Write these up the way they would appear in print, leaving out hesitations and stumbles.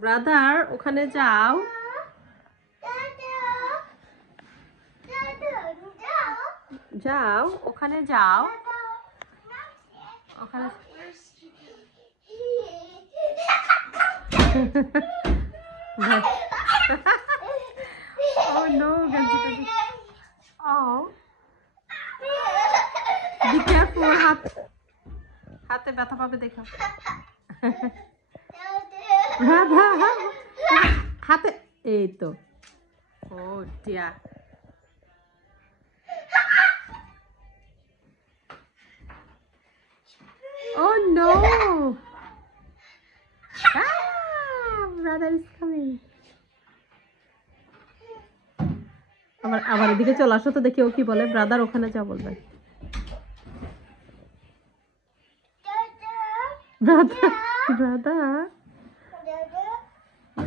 ব্রাদার ওখানে যাও। যাও ওখানে যাও। ওখানে Oh no, Ganji. Oh. Be careful, হাতে ব্যথা পাবে দেখো। রাধা হাতে এই তো। Oh dear. Oh no. Brother is coming. আবার এদিকে চলে আসো তো দেখি ও কি বলে। ব্রাদার ওখানে যা বলবে। ব্রাদার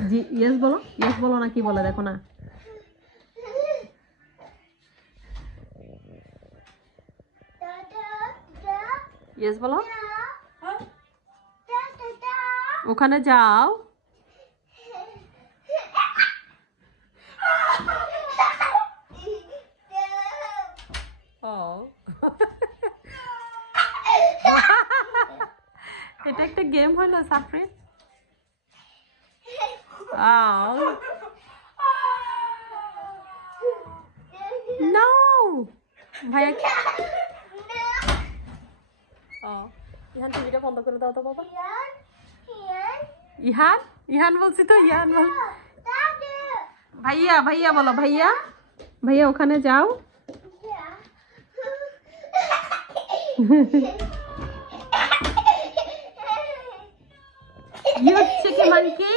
জি ইয়েস বলো না কি বলে দেখো না। ইয়েস বলো। ওখানে যাও। এটা একটা গেম হলো সাফরিন। নো ভাইয়া ইহান টিভিটা বন্ধ করে দাও তো বাবা। ইহান বলছি তো ইহান বল। ভাইয়া বলো ভাইয়া ওখানে যাও। কি হচ্ছে কি মানকি?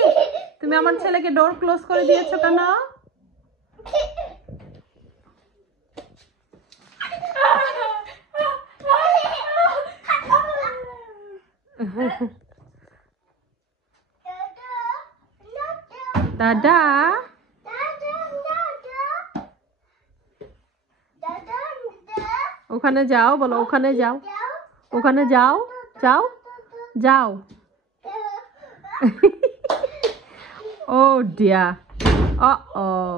তুমি আমার ছেলেকে ডোর ক্লোজ করে দিয়েছো কেন? দাদা ওখানে যাও বলো। ওখানে যাও। ওখানে যাও। Oh dear. Uh-oh.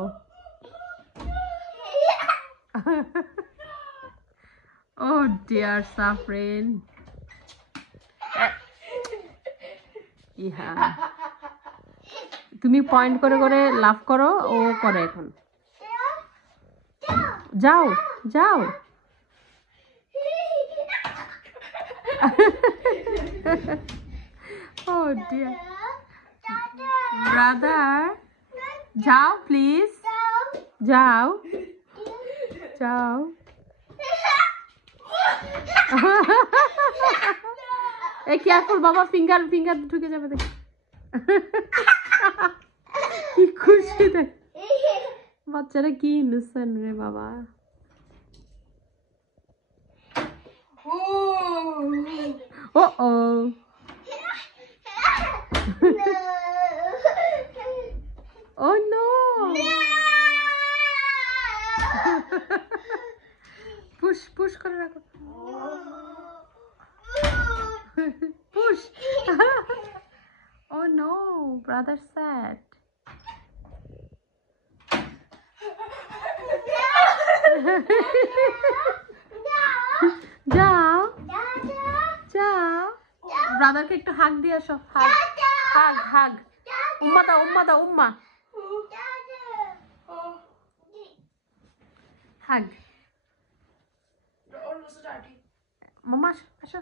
Oh dear, Safrin. ইহা তুমি পয়েন্ট করে করে লাভ করো, ও করে এখন। যাও Oh dear. Brother, যাও প্লিজ। যাও এই কেয়ারফুল বাবা, ফিঙ্গার ঢুকে যাবে দেখ। কি খুশি দেখ, বাচ্চারা কি ইনোসেন্ট রে বাবা। Oh. Oh no. push করে রাখো। push. Oh no, brother sad. যাও ব্রাদারকে একটু হাগ দিয়ে আসো। হাগ উম্মা দাও হাগ। মামা আসো